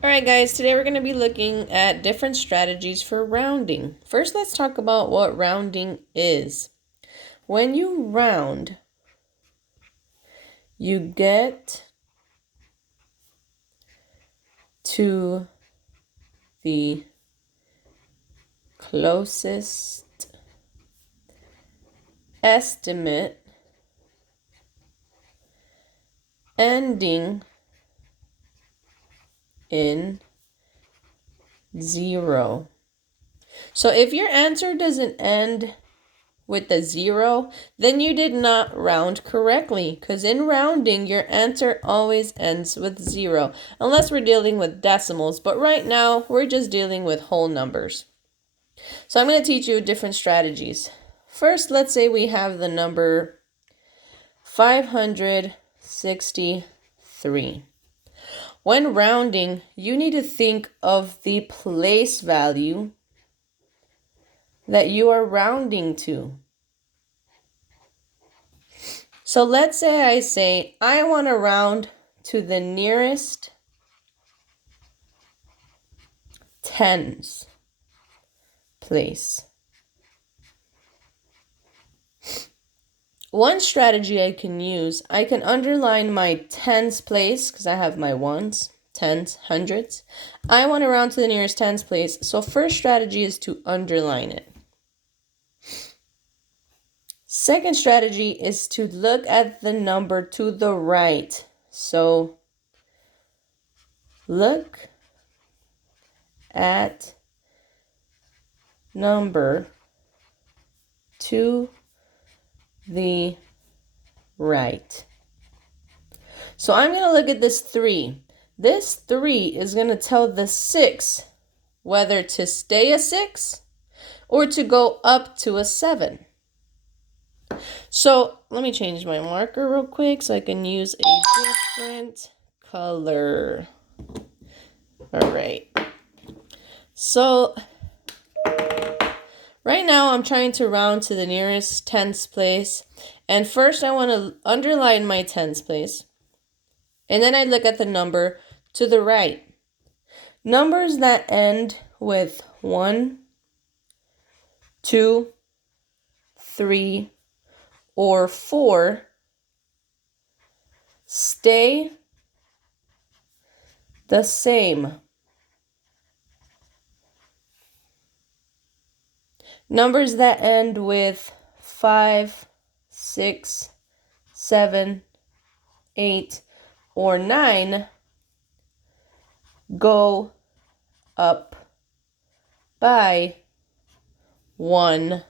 Alright guys, today we're going to be looking at different strategies for rounding. First, let's talk about what rounding is. When you round, you get to the closest estimate ending in 0. So if your answer doesn't end with a 0, then you did not round correctly, because in rounding your answer always ends with 0, unless we're dealing with decimals, but right now we're just dealing with whole numbers. So I'm going to teach you different strategies. First, let's say we have the number 563. When rounding, you need to think of the place value that you are rounding to. So let's say I want to round to the nearest tens place. One strategy I can use, I can underline my tens place because I have my ones, tens, hundreds. I want to round to the nearest tens place, so first strategy is to underline it. Second strategy is to look at the number to the right. So look at number to the right. So I'm going to look at this 3. This 3 is going to tell the 6 whether to stay a 6 or to go up to a 7. So let me change my marker real quick so I can use a different color. All right. So right now I'm trying to round to the nearest tens place. And first I want to underline my tens place. And then I look at the number to the right. Numbers that end with 1, 2, 3, or 4 stay the same. Numbers that end with 5, 6, 7, 8, or 9 go up by 1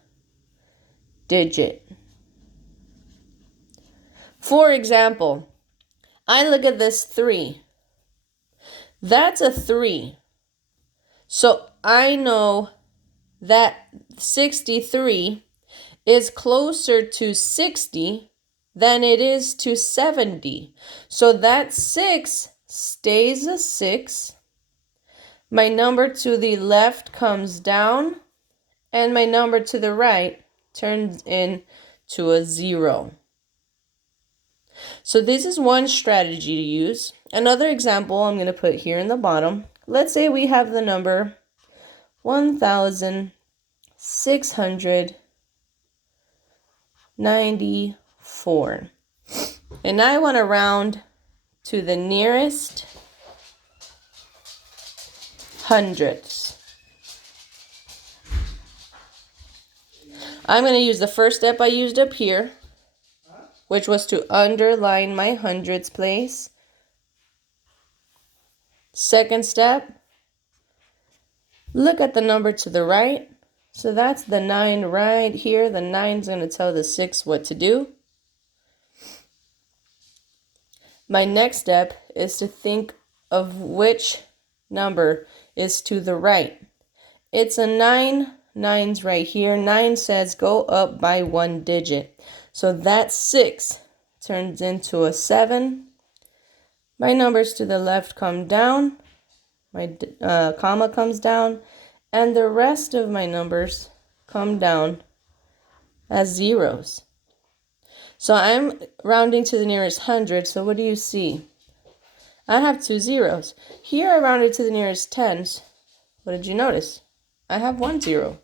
digit. For example, I look at this 3. That's a 3. So I know that 63 is closer to 60 than it is to 70. So that 6 stays a 6. My number to the left comes down, and my number to the right turns into a 0. So this is one strategy to use. Another example I'm going to put here in the bottom. Let's say we have the number 1,694. And I want to round to the nearest hundredths. I'm going to use the first step I used up here, which was to underline my hundredths place. Second step, look at the number to the right. So that's the 9 right here. The 9 is going to tell the 6 what to do. My next step is to think of which number is to the right. It's a 9. 9's right here. 9 says go up by 1 digit. So that 6 turns into a 7. My numbers to the left come down. My comma comes down. And the rest of my numbers come down as zeros. So I'm rounding to the nearest hundred. So what do you see? I have 2 zeros. Here I rounded to the nearest tens. What did you notice? I have 1 0.